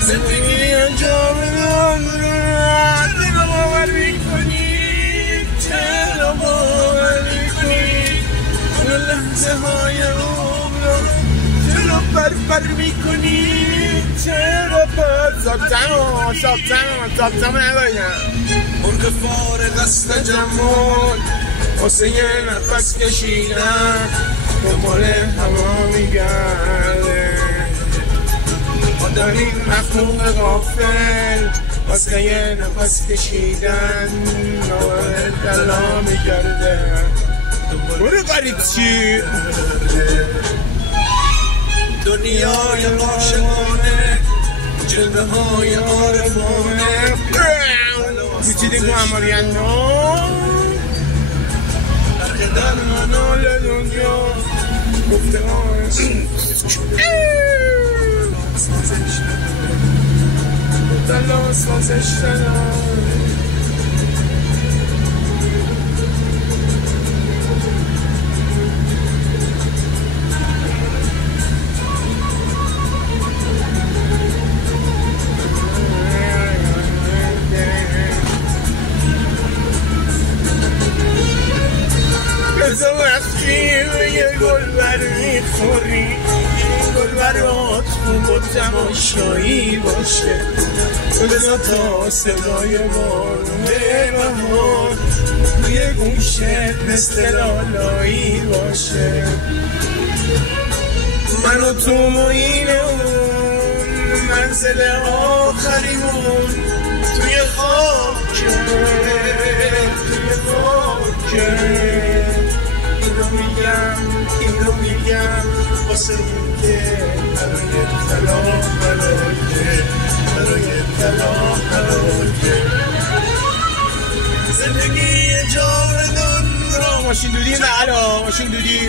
زندگی جاودان چرا باور میکنی چرا باور میکنی اون لحظه های عمرم چرا بر میکنی چرا سابتم نداریم اون که فارغ است تجمل واسه یه نفس کشیدن دنبال هوا میگرده آدمی مخلوق غافل واسه یه نفس کشیدن نوال دلا میگرده برو قریب چی دنیای عاشقانه جلوه های عارفانه میچیدیم با اماریانو در منال دنیا گفته دلا سازش دادم بزا وقتی یه گلبر میخوری گل برات خوب و تماشایی باشه بزا تا صدای بارون بهار توی گوشه مثل لالایی باشه من و تو این اون منزل آخریمون توی خاکه اینو میگم واسه این که برای طلا زندگی جاودان را ماشین دودی